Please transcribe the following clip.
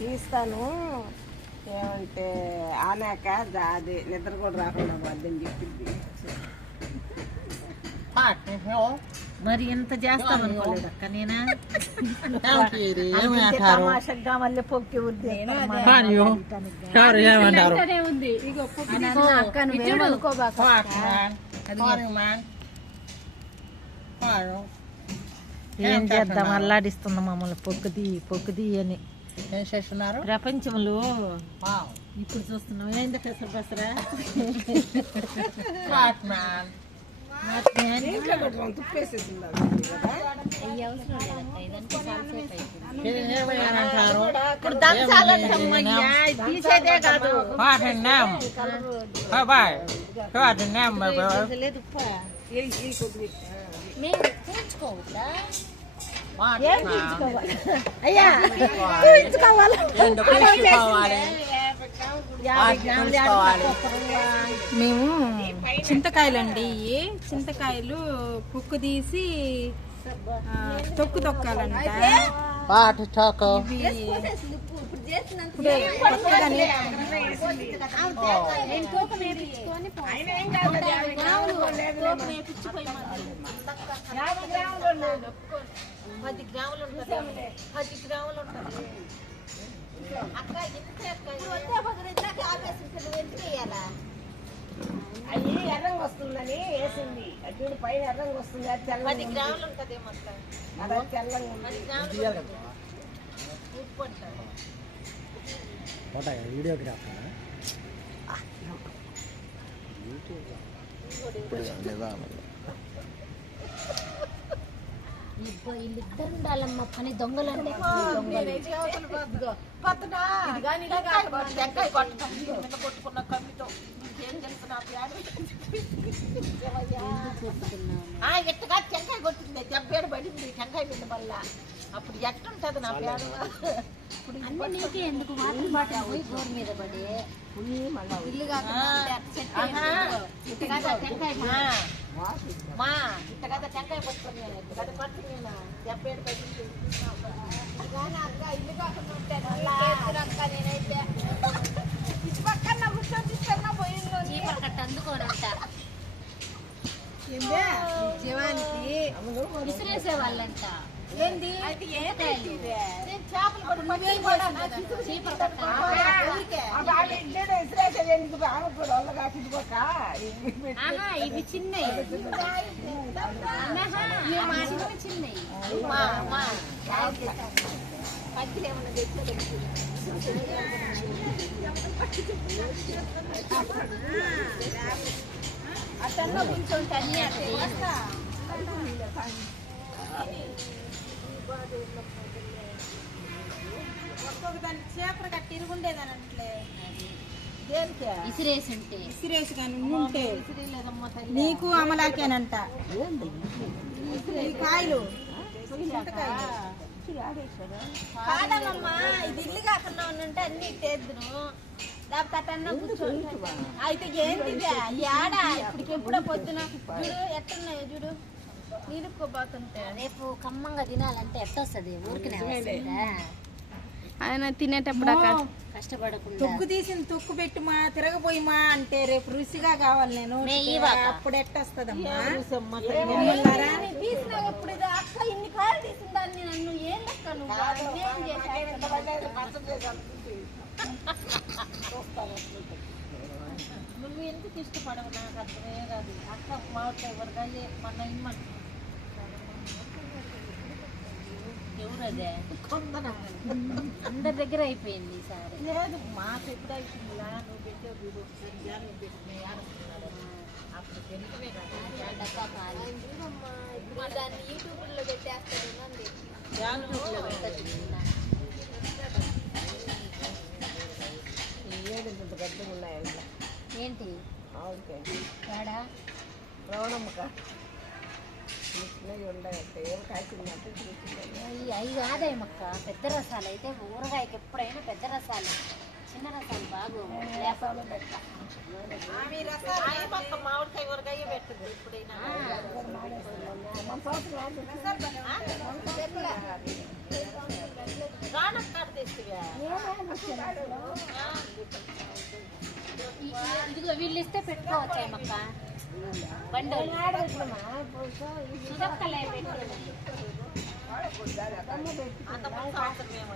తీస్తాను ఏమంటే ఆనాక అది నిద్ర కూడా రాకుండా పోద్దని చెప్పింది. మరి ఇంత చేస్తాను అనుకోలేదు అక్క. నేనా తమాషగా మళ్ళీ పొక్కి ఉంది ఏం చేద్దాం, అల్లాడిస్తున్నా మమ్మల్ని పొక్కుది అని. ప్రపంచంలో ఇప్పుడు చూస్తున్నాం ఏంది పెసర పెసరా ఇప్పుడు దంచాలంటమ్మయ్యా, తీసేదే కాదు. అయ్యా మేము చింతకాయలండి. ఇవి చింతకాయలు పుక్కు తీసి తొక్కు తొక్కాలంట. అవి ఎర్రంగా వస్తుందని వేసింది. చూడు పైన ఎర్రంగా వస్తుంది, అది తెల్లంగా అది వీళ్ళిద్దరు ఉండాలమ్మ పని. దొంగలంటే కొట్టుకున్న కమ్మితో ఏం తెలుసు నా ప్యాడు ఎట్టగా టెంకాయ కొట్టింది, దెబ్బేడు పడింది టెంకాయ పిండి వల్ల. అప్పుడు ఎట్టుంటది నా ప్యాడు. నీకే ఎందుకు వాటర్ బాటిల్ పోయి గోరు మీద పడి ఇల్లు మా ఇంత కదా టెంకాయ పట్టుకుని ఇంత కదా పట్టుకుని దెబ్బేడు పడింది. ఇల్లు కాకుండా ఉంటాను నేనైతే చీపర్ కట్ట అందుకోనంట జీవానికి విసిరేసే వాళ్ళంట. ఏంది చీపర్ కట్ట ఇవి చిన్నవి చిన్నవి పచ్చిలు ఏమన్నా తెచ్చి అతను కూర్చోంటే అన్నీ దానికి చేపలు కట్టి ఇరుగుండేదని అట్లే ఇసిరేసి ఉంటే ఇసిరేసి కానీ ఉంటే నీకు అమలాకేనంట ఈ కాయలు కాదమ్మా. ఇది ఇల్లు కాకుండా ఉంటే అన్ని ఇట్టేద్దును. లేకపోతే అన్న కూర్చోండి. అయితే ఏంటి ఏడా ఇప్పటికి ఎప్పుడో పొద్దున చూడు ఎట్టున్నాయో చూడు నీరుకోబోతుంటే. రేపు కమ్మంగా తినాలంటే ఎట్టొస్తుంది ఊరికి ఆయన తినేటప్పుడు కష్టపడకుండా తొక్కు తీసిన తొక్కు పెట్టుమా తిరగపోయిమా అంటే రేపు రుచిగా కావాలి. నేను అప్పుడు ఎట్టొస్తుందమ్మా తీసినా ఎప్పుడు అక్క ఇన్ని కాయలు తీసిందాన్ని నన్ను ఏం లెక్క నువ్వు ఎందుకు ఇష్టపడవు నాకు అర్థమే కాదు. అక్క మామిడికాయ ఎవరికాయ మన ఇమ్మని ఎవరదే అందరి దగ్గర అయిపోయింది ఈసారి. లేదు మాకు ఎప్పుడు అయిపోయిందిలా నువ్వు పెట్టావు వీడు నువ్వు పెట్టిన అప్పుడు పెరిగివే కదా దాన్ని యూట్యూబ్లో పెట్టేస్తాను. ఏంటి ఏడా రవణమ్మక అవి కాదేమక్క పెద్ద రసాలు. అయితే ఊరగాయకి ఎప్పుడైనా పెద్ద రసాలు, చిన్న రసాలు బాగు మామిడికాయ ఊరగాయ పెట్టదు ఎప్పుడైనా. రానక్కడ తెస్తుగా ఇదిగో వీళ్ళు ఇస్తే పెట్టుకోవచ్చా మక్క బండి సుధక్కలే పెట్టుకోండి. అంత ముందు సంవత్సరం ఏమో